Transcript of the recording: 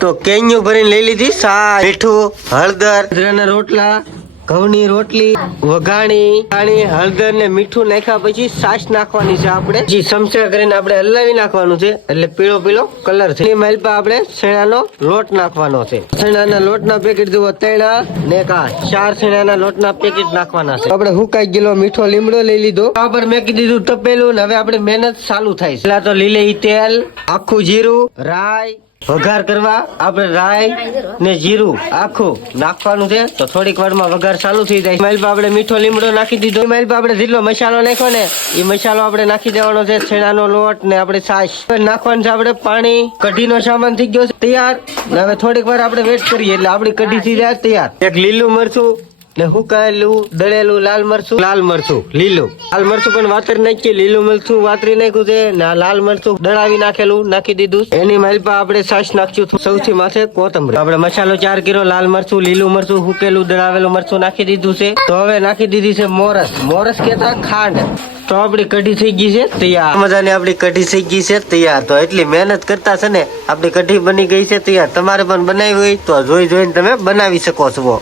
તો કેન્યુ ભરીને લઈ લીધી સાસ, મીઠું, હળદર, બાજરાના રોટલા, ઘઉંની રોટલી, વઘાણી, હળદર ને મીઠું નાખ્યા પછી સાસ નાખવાની છે આપણે. જે ચમચા કરીને આપણે હલાવી નાખવાનું છે એટલે પીળો પીળો કલર છે. માલપા આપણે શેણાનો લોટ નાખવાનો છે. શેણાના લોટના પેકેટ જુઓ 3 ને 4 શેણાના લોટના પેકેટ નાખવાના છે. આપણે હુકાઈ ગયેલો મીઠો લીમડો લઈ લીધો. બરાબર મેકી દીધું તપેલું ને હવે આપણે મહેનત ચાલુ થાય છે. પેલા તો લીલી તેલ, આખું જીરું, રાઈ, વઘાર કરવા આપણે રાઈ ને જીરું આખું નાખવાનું છે. તો થોડીક વારમાં વઘાર ચાલુ થઈ જાય. માલપા આપણે મીઠો લીમડો નાખી દીધો. માલપા આપણે જેટલો મસાલો નાખ્યો ને એ મસાલો આપણે નાખી દેવાનો છે. છેણાનો લોટ ને આપણે છાશ નાખવાનું છે. આપણે પાણી, કઢીનો સામાન થઈ ગયો છે તૈયાર. હવે થોડીક વાર આપણે વેટ કરીએ એટલે આપણી કઢી થઈ જાય તૈયાર. એક લીલું મરચું ને હુકાયેલું દળેલું લાલ મરચું લીલું લાલ મરચું પણ વાતરી નાખીએ. લીલું મરચું વાતરી નાખ્યું છે ને લાલ મરચું દળાવી નાખેલું નાખી દીધું. એની માલપા આપણે છાશ નાખ્યું. સૌથી માથે કોથમરી. આપણે મસાલો 4 કિલો લાલ મરચું, લીલું મરચું, હુકેલું દળાવેલું મરચું નાખી દીધું છે. તો હવે નાખી દીધી છે મોરસ કેતા ખાંડ. તો આપણી કઢી થઈ ગઈ છે તૈયાર. મજાની આપણી કઢી થઈ ગઈ છે તૈયાર. તો એટલી મહેનત કરતા છે ને આપણી કઢી બની ગઈ છે તૈયાર. તમારે પણ બનાવી હોય તો જોઈને તમે બનાવી શકો છો.